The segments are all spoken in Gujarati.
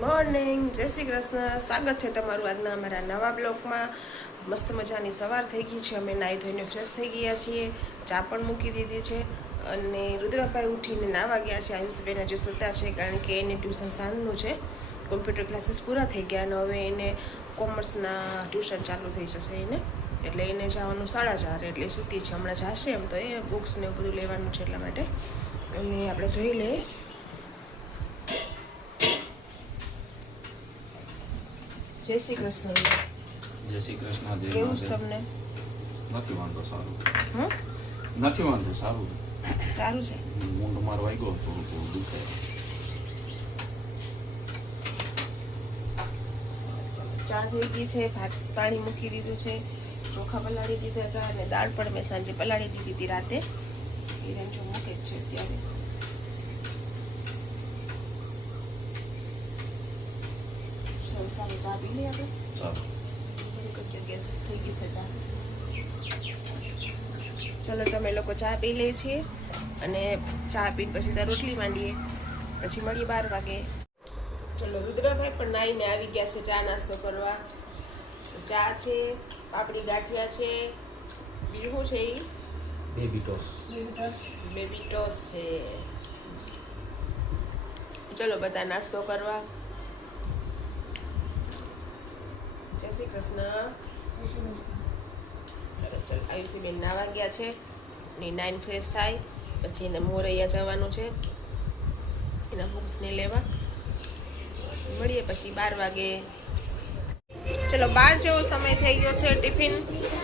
મોર્નિંગ, જય શ્રી કૃષ્ણ. સ્વાગત છે તમારું આજના અમારા નવા બ્લોગમાં મસ્ત મજાની સવાર થઈ ગઈ છે. અમે નાહી ધોઈને ફ્રેશ થઈ ગયા છીએ. ચા પણ મૂકી દીધી છે. અને રુદ્રભાઈ ઉઠીને નાવા ગયા છે. આયુષબેન જે સૂતા છે, કારણ કે એને ટ્યુશન સાંજનું છે. કોમ્પ્યુટર ક્લાસીસ પૂરા થઈ ગયા અને હવે એને કોમર્સના ટ્યુશન ચાલુ થઈ જશે એને. એટલે એને જવાનું સાડા ચાર એટલે સૂતી છે. હમણાં જશે એમ તો એ બુક્સ ને બધું લેવાનું છે એટલા માટે. અને આપણે જોઈ લઈએ. જય શ્રી કૃષ્ણ. જય શ્રી કૃષ્ણ જય કેવું છે તમને? નથી વાંધો સારું. હમ? નથી વાંધો સારું. સારું છે. મૂંઢ મારો વાગ્યો થોડું થોડું દુખે ચા થઈ ગઈ છે ભાત પાણી મૂકી દીધું છે ચોખા પલાળી દીધા હતા અને દાળ પણ મેં સાંજે પલાળી દીધી હતી રાતે. એ રેન્જો મૂકે છે અત્યારે. સારું સારું ચા પી લઈએ આપણે ચાલો બધી કચો ગેસ થઈ ગઈ છે ચા ચલો તમે લોકો ચા પી લઈએ છીએ અને ચા પીને પછી ત્યાં રોટલી માંડીએ. પછી મળીએ બાર વાગે. ચલો રુદ્રભાઈ પણ નાઈને આવી ગયા છે ચા નાસ્તો કરવા. ચા છે પાપડી ગાંઠિયા છે. બીજું શું છે એ બેબી ટોસ બેબી ટોસ છે. ચલો બધા નાસ્તો કરવા. જય શ્રી કૃષ્ણ. સરસ ચાલો આયુષીબેન નાવા ગયા છે ને નાઇન ફ્રેશ થાય. પછી એને મોરૈયા જવાનું છે. એના બુક્સને લેવા. મળીએ પછી બાર વાગે. ચલો બાર જેવો સમય થઈ ગયો છે ટિફિન.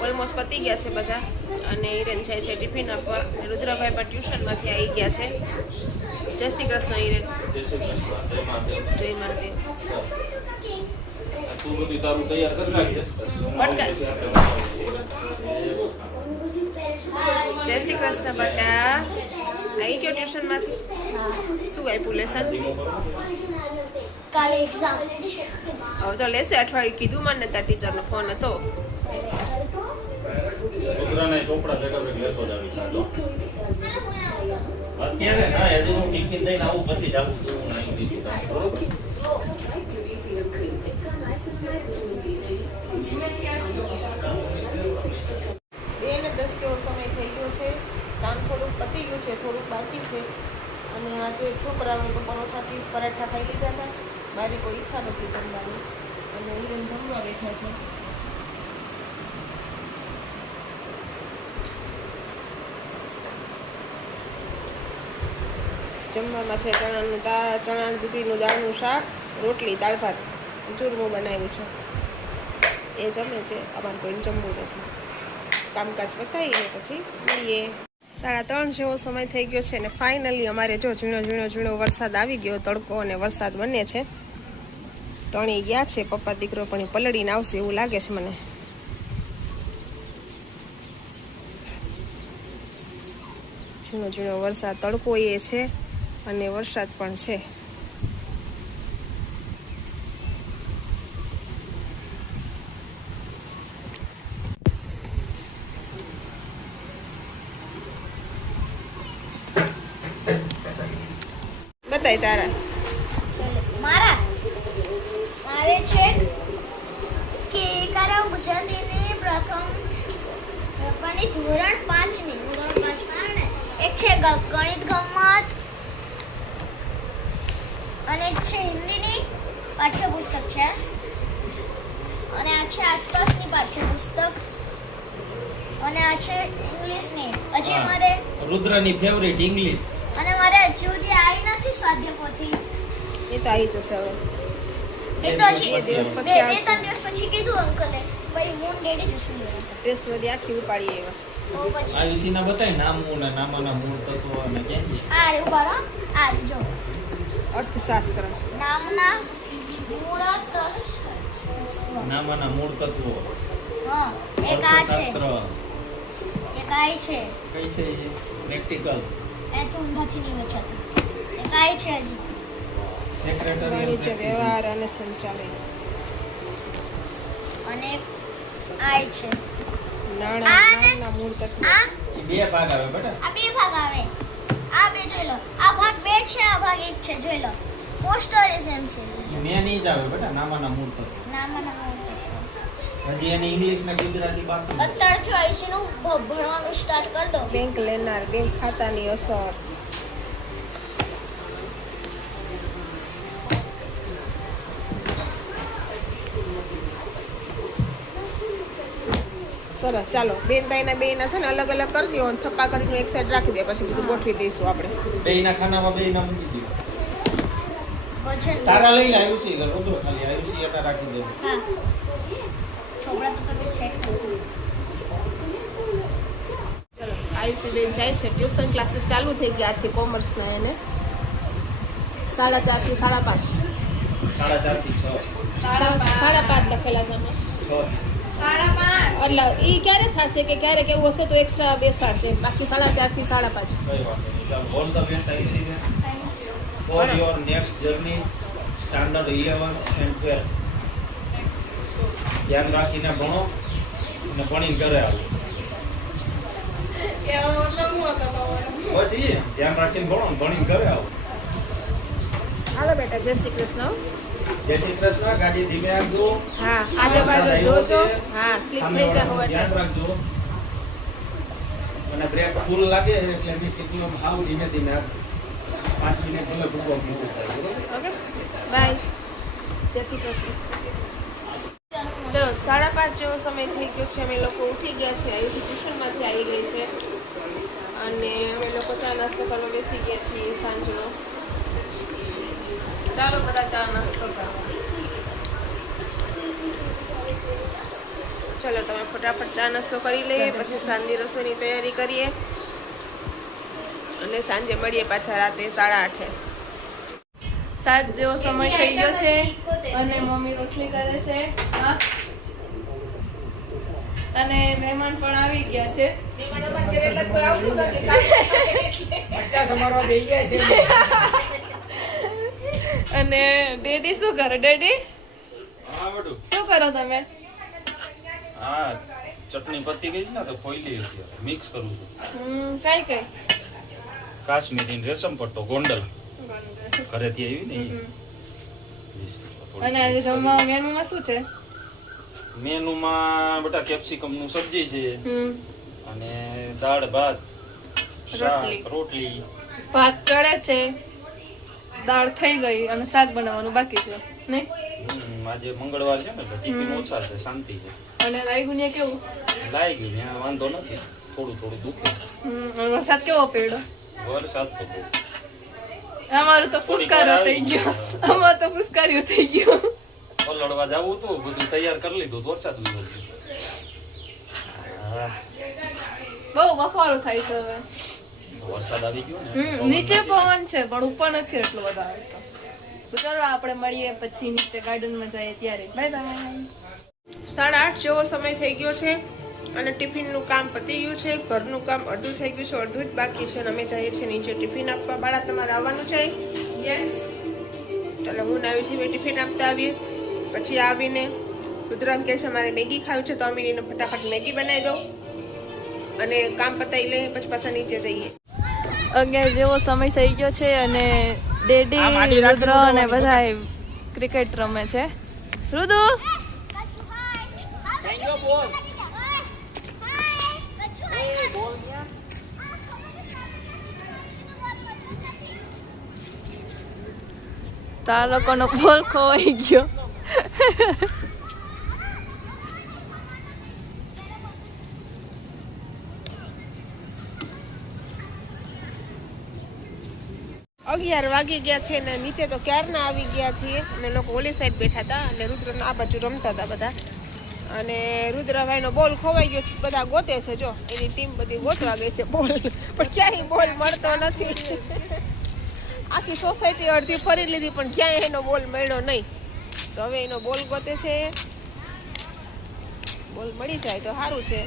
ઓલમોસ્ટ પતી ગયા છે બધા. અને હિરેન જાય છે ટિફિન આપવા. અને રુદ્રભાઈ પણ ટ્યુશનમાંથી આવી ગયા છે. જય શ્રી કૃષ્ણ હિરેન. જય શ્રી કૃષ્ણ. જય મહાદેવ. તું બધું તારું તૈયાર કરી રાખજે. જય શ્રી કૃષ્ણ બટા. આવી ગયો ટ્યુશનમાંથી? શું આપ્યું લેસન? કાલે એક્ઝામ હવે તો લેશે અઠવાડિયું. કીધું મને તાર ટીચરનો ફોન હતો. કૂતરાને ચોપડા ભેગા ભેગા લેતો જ આવી ખાધો. અત્યારે ના હજુ હું ટિફિન દઈને આવું પછી જ આવું તો નાહી દીધું. થોડુંક છે, થોડુંક બાકી છે. અને આજે છોકરાઓએ તો પરોઠા, ચીઝ, પરાઠા ખાઈ લીધા હતા. મારી કોઈ ઈચ્છા નથી જમવાની. અને હિરેન જમવા બેઠા છે. જમવામાં છે ચણાનું દાળ ચણા દૂધીનું દાળનું શાક, રોટલી, દાળ ભાત. ચૂરમું બનાવ્યું છે. એ જમે છે. અમારે કોઈને જમવું નથી. કામકાજ પતાવીને પછી મળીએ. સાડા ત્રણ જેવો સમય થઈ ગયો છે ને ફાઇનલી અમારે જો ઝીણો ઝીણો ઝીણો વરસાદ આવી ગયો, તડકો અને વરસાદ બને છે. તણી ગયા છે, પપ્પા દીકરો પણ પલળીને આવશે એવું લાગે છે મને. ઝીણો ઝીણો વરસાદ, તડકો એ છે અને વરસાદ પણ છે. બતાય તારા. મારા. મારે છે કે કારા ગુજરાતીની પ્રથમ પેપરની ધોરણ પાંચની. ધોરણ પાંચમાં આવે ને એક છે ગણિત ગમત અને એક છે હિન્દીની પાઠ્યપુસ્તક છે. અને આ છે આસપાસની પાઠ્યપુસ્તક. અને આ છે ઇંગ્લિશની. હજી મારે રુદ્રની ફેવરિટ ઇંગ્લિશ અને મારે હજુ સુધી આવી નથી સ્વાધ્ય પોથી એ તો આવી જશે હવે. એ તો છે બે દિવસ બે પછી બે ત્રણ દિવસ પછી કીધું અંકલે. ભાઈ હું ડેડી જશું ડ્રેસ બધી આખી ઉપાડી આવ્યા તો પછી આયુષીના બતાય નામો ને નામાના મૂળ તત્વો અને ક્યાંથી આ રે ઊભા રહો. આ જો. અર્થશાસ્ત્ર. નામના મૂળ નામાના મૂળ તત્વો. હા એક આ છે. એક આ છે. કઈ છે પ્રેક્ટિકલ એ તો ઊંધાથી નહીં વચાતું. એક આ છે હજી. સેક્રેટરી વ્યવહાર અને સંચાલન અને એક આ છે. નાણાં નામના મૂળ તત્વ. આ બે ભાગ આવે બેટા. આ બે ભાગ આવે. આ બે જોઈ લો. આ ભાગ બે છે આ ભાગ એક છે જોઈ લો. પોસ્ટર સેમ છે. મેં નહીં જ આવે બેટા નામાના મૂળ તત્વ. નામાં નામાં હજી એને ઇંગ્લિશ ને ગુજરાતી બાકી અત્યારથી આઈસી નું ભણવાનું સ્ટાર્ટ કરી દો. બેંક લેનાર બેંક ખાતાની અસર. સરસ ચાલો. બેન ભાઈના બેના છે ને અલગ અલગ કરી દો અને થપ્પા કરીને એક સાઈડ રાખી દે પછી બધું ગોઠવી દઈશું આપણે. બેયના ખાનામાં બેયના મૂકી દો. તારા લઈને આવ્યું છે ઘર ઉધરો ખાલી આયુષી એટા રાખી દે. હા. છોકરા તો તમે સેટ ચલો આયુષી જાય છે. ટ્યુશન ક્લાસીસ ચાલુ થઈ ગયા આજથી કોમર્સના એને. સાડા ચારથી સાડા પાંચ. સાડા ચારથી છ. સાડા પાંચ. લખેલા તમે એટલે એ ક્યારે થશે કે ક્યારેક એવું હશે તો એક્સ્ટ્રા બેસાડશે? બાકી સાડા ચારથી સાડા પાંચ. For your next journey standard eleven and ધ્યાન રાખીને ભણો અને ભણીને ઘરે આવો. પછી ધ્યાન રાખીને ભણો ભણીને ઘરે આવો. હાલો બેટા જય શ્રી કૃષ્ણ. જય શ્રી કૃષ્ણ ગાડી ધીમે રાખજો. હા આજુબાજુ જોજો. હા સ્લીપ થઈ જાય વાળાનું ધ્યાન રાખજો. અને બ્રેક ફૂલ લાગે એટલે એની એકદમ હાવ ધીમે ધીમે પાંચ મિનિટ તમે ભૂકો મૂકી ઓકે. બાય જય શ્રી કૃષ્ણ. ચલો સાડા પાંચ જેવો સમય થઈ ગયો છે. અમે લોકો ઉઠી ગયા છે અહીંથી ટ્યુશનમાંથી આવી ગઈ છે. અને અમે લોકો ચા નાસ્તો કરવા બેસી ગયા છીએ સાંજનો. ચાલો બધા ચા નાસ્તો કરો. ચલો તમે ફટાફટ ચા નાસ્તો કરી લઈએ, પછી સાંજની રસોઈની તૈયારી કરીએ. અને સાંજે મળીએ પાછા રાતે સાડા આઠે. સાત જેવો સમય થઈ ગયો છે અને મમ્મી રોટલી કરે છે. અને મહેમાન પણ આવી ગયા છે. અને ડેડી શું કરે? ડેડી? શું કરો તમે? હા ચટણી પતી ગઈ છે ને તો ખોઈલી હતી મિક્સ કરું છું. હમ, કઈ કઈ? કાશ્મીરી રેશમ પટ્ટો ગોંડલ. ઘરેથી આવી ને. અને આજે જમવા મેનુમાં શું છે? મેનુમાં બેટા કેપ્સિકમનું સબ્જી છે. અને દાળ ભાત શાક રોટલી. ભાત ચડે છે. દાળ થઈ ગઈ અને શાક બનાવવાનું બાકી છે. ને? આજે મંગળવાર છે ને ટિફિન ઓછા છે શાંતિ છે. અને રાયગુનિયા કેવું? લાગ્યું ને વાંધો નથી. થોડું થોડું દુખે. વરસાદ કેવો પડ્યો? વરસાદ તો બહુ. અમારું તો ફુસકારો થઈ ગયો. અમારું તો ફુસકાર્યું થઈ ગયો. પલળવા જવું હતું બધું તૈયાર કરી લીધું વરસાદ બહુ બફારો થાય છે હવે. વરસાદ આવી ગયો ને નીચે પવન છે પણ ઉપર નથી એટલો વધારે તો. ચાલો આપણે મળીએ પછી નીચે ગાર્ડનમાં જઈએ ત્યારે. બાય બાય સાડા આઠ જેવો સમય થઈ ગયો છે અને ટિફિનનું કામ પતી ગયું છે ઘરનું કામ અડધું થઈ ગયું છે અડધું જ બાકી છે અને અમે જઈએ છીએ નીચે ટિફિન આપવા. બાળા તમારે આવવાનું છે? યસ ચાલો હું ને આવી છીએ ટિફિન આપતા આવીએ. પછી આવીને રુદ્રામ કહે છે મારે મેગી ખાવી છે તો અમીરીને ફટાફટ મેગી બનાવી દો. અને કામ પતાવી લઈએ પછી પાછા નીચે જઈએ. અગિયાર જેવો સમય થઈ ગયો છે અને ડેડી રુદ્ર અને બધા. ક્રિકેટ રમે છે. રુદુ! તો આ લોકોનો બોલ ખોવાઈ ગયો. અગિયાર વાગી ગયા છે ને નીચે તો ક્યારના આવી ગયા છીએ. અને લોકો ઓલી સાઈડ બેઠા હતા અને રુદ્ર આ બાજુ રમતા હતા બધા. અને રુદ્રભાઈનો બોલ ખોવાઈ ગયો છે. બધા ગોતે છે જો. એની ટીમ બધી ગોતવા ગઈ છે બોલ. પણ ક્યાંય બોલ મળતો નથી. આખી સોસાયટી અડધી ફરી લીધી, પણ ક્યાંય એનો બોલ મળ્યો નહીં. તો હવે એનો બોલ ગોતે છે. બોલ મળી જાય તો સારું છે.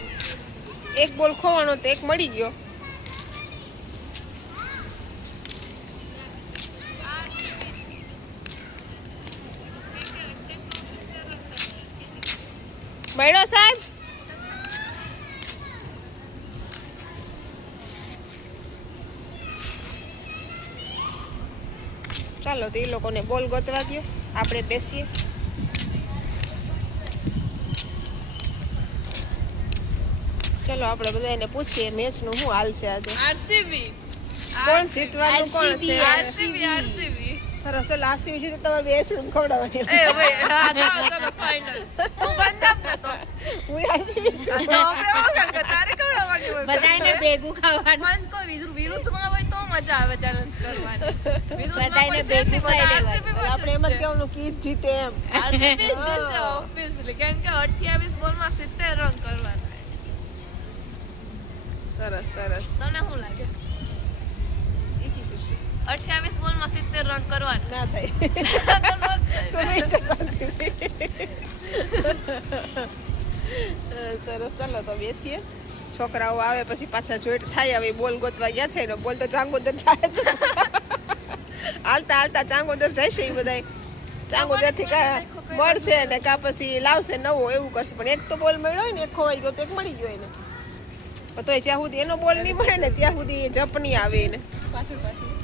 એક બોલ ખોવાનો તો એક મળી ગયો. મળ્યો સાહેબ? ચાલો તો એ લોકોને બોલ ગોતવા દો આપણે બેસીએ. ચલો આપણે બધા એને પૂછીએ મેચનું શું હાલ છે આજે. આરસીબી. કોણ જીતવાનું કોણ છે? RCB RCB. સરસ. લાસ્ટ આરસીબી જીતે તમારે બે આઈસ્ક્રીમ ખવડાવવાની એ ભાઈ હા ચાલો ચાલો ફાઇનલ હું પંજાબ ને તો. હું આરસીબી છું તો આપણે ઓ કે તારે ખવડાવવાની હોય બધાને ભેગું ખાવાનું. મન કોઈ વિરુદ્ધ વિરુદ્ધમાં હોય તો મજા આવે ચેલેન્જ કરવાની. છે ભેગું ખાઈ લેવાનું. આપણે એમ જ કહેવાનું કે જીતે એમ. આરસીબી જીતે જીતશે કેમ કે 28 બોલમાં 70 રન કરવાના સરસ સરસ. તને શું લાગે? 28 બોલમાં 70 રન કરવાના. ના થાય. સરસ. ચાલો તો બેસીએ. છોકરાઓ આવે પછી પાછા જોઈટ થાય હવે બોલ ગોતવા ગયા છે ને બોલ તો ચાંગોદર જાય છે હાલતા હાલતા ચાંગોદર જાય છે એ બધા ચાંગોદરથી કા મળશે ને કા પછી લાવશે નવો એવું કરશે. પણ એક તો બોલ મળ્યો હોય ને એક ખોવાઈ ગયો તો એક મળી ગયો એને. તો જ્યાં સુધી એનો બોલ નહીં મળે ને ત્યાં સુધી જપ નહીં આવે એને. પાછળ પાછળ.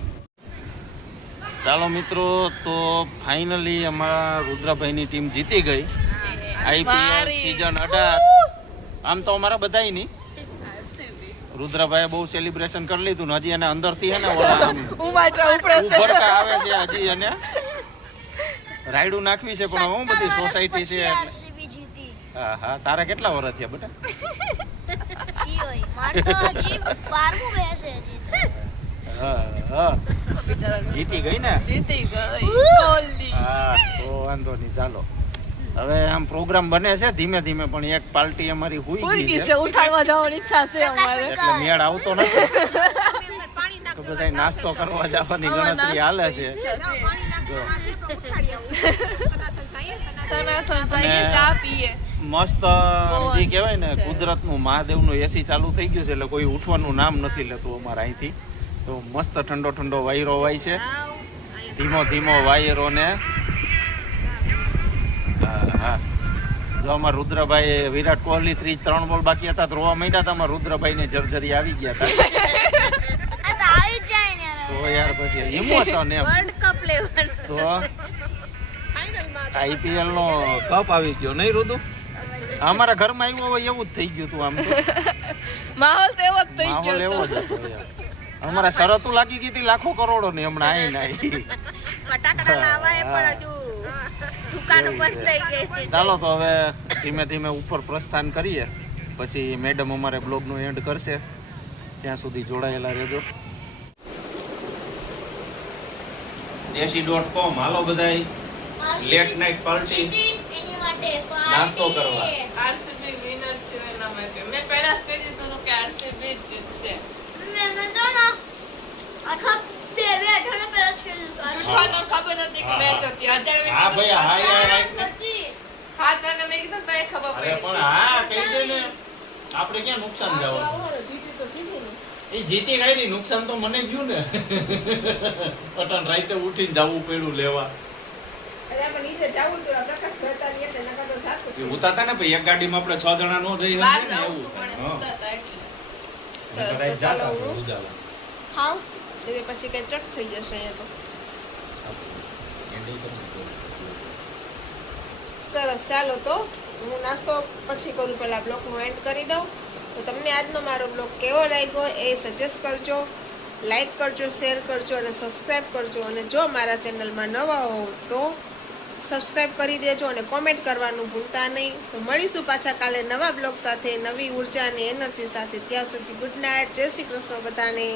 ચાલો મિત્રો તો ફાઇનલી અમારા રુદ્રભાઈની ટીમ જીતી ગઈ. આઈપીએલ સિઝન અઢાર. આમ તો અમારા બધાય નહીં. રુદ્રભાઈએ બહુ સેલિબ્રેશન કરી લીધું ને હજી એને અંદરથી હે ને ઓલા હું માત્ર ઉપડે ઉભરકા આવે છે હજી એને. રાયડું નાખવી છે પણ હું બધી સોસાયટી છે. આરસીબી જીતી. હા હા. તારા કેટલા વર્ષ થયા બેટા? જીતી ગઈ ને? જીતી ગઈ. હા તો વાંધો નહીં ચાલો. હવે આમ પ્રોગ્રામ બને છે ધીમે ધીમે પણ એક પાર્ટી અમારી હુઈ ગઈ છે. ઉઠાડવા જવાની ઈચ્છા છે અમારે. એટલે મેળ આવતો નથી. તો બધા નાસ્તો કરવા જવાની ગણતરી હાલે છે. મસ્ત જે કહેવાય ને કુદરતનું મહાદેવનું એસી ચાલુ થઈ ગયું છે એટલે કોઈ ઉઠવાનું નામ નથી લેતું અમારે અહીંથી. તો મસ્ત ઠંડો ઠંડો વાયરો વાય છે. ધીમો ધીમો વાયરો ને હા હા. જો અમારા રુદ્રભાઈ વિરાટ કોહલી ત્રીજ ત્રણ બોલ બાકી હતા તો રોવા માંડ્યા હતા અમારા રુદ્રભાઈ ને જર્જરી આવી ગયા હતા. આ તો આવી જ જાય ને તો યાર પછી ઇમોશન એમ. વર્લ્ડ કપ લેવાનું. તો આઈપીએલ નો કપ આવી ગયો નહીં રુદુ? અમારા ઘરમાં આવ્યો હોય એવું જ થઈ ગયું તું આમ તો. માહોલ તો એવો જ થઈ માહોલ ગયો એવો જ હતો યાર. અમારા શરતો લાગી ગઈ હતી લાખો કરોડો ની હમણાં આઈ નાઈ ફટાકડા લાવાય પણ હજુ દુકાન બંધ થઈ ગઈ છે. ચાલો તો હવે ધીમે ધીમે ઉપર પ્રસ્થાન કરીએ. પછી મેડમ અમારે બ્લોગનું એન્ડ કરશે. ત્યાં સુધી જોડાયેલા રહેજો. દેશી ડોટ કોમ હાલો બધાય. Late night party. જીતી એની માટે નાસ્તો કરવા. આરસીબી વિનર થયો એના માટે મેં પહેલા જ કહી દીધું હતું કે આરસીબી જ જીતશે મેં તો ના આખા બે બે અઠવાડિયા પહેલા જ કીધું હતું. મને ખબર નથી કે મેચ હતી અત્યારે હા ભાઈ હા યાર નથી. હાથ વાગે મેં કીધું તો એ ખબર પડી પણ હા કહી દે ને. આપણે ક્યાં નુકસાન જવાનું? જીતી તો જીતી એ જીતી ગઈ ની નુકસાન તો મને ગયું ને. પટણ રાતે ઉઠીને જવું પડ્યું લેવા. અરે આપણે નીચે જાવું તો પ્રકાશ ભરતા નહીં એટલે નકર તો જાતું જ. એ ઉતારતા ને ભાઈ એક ગાડીમાં આપણે છ જણા નો જઈ એવું. હા. એટલે પછી કંઈ ચટ થઈ જશે અહીંયા તો સરસ ચાલો તો હું નાસ્તો પછી કરું પહેલાં બ્લોગનું એન્ડ કરી દઉં તો તમને આજનો મારો બ્લોગ કેવો લાગ્યો એ સજેસ્ટ કરજો લાઈક કરજો શેર કરજો અને સબસ્ક્રાઈબ કરજો અને જો મારા ચેનલમાં નવા હો તો સબસ્ક્રાઈબ કરી દેજો અને કોમેન્ટ કરવાનું ભૂલતા નહીં. તો મળીશું પાછા કાલે નવા બ્લોગ સાથે, નવી ઊર્જા અને એનર્જી સાથે. ત્યાં સુધી ગુડ નાઇટ જય શ્રી કૃષ્ણ બધાને.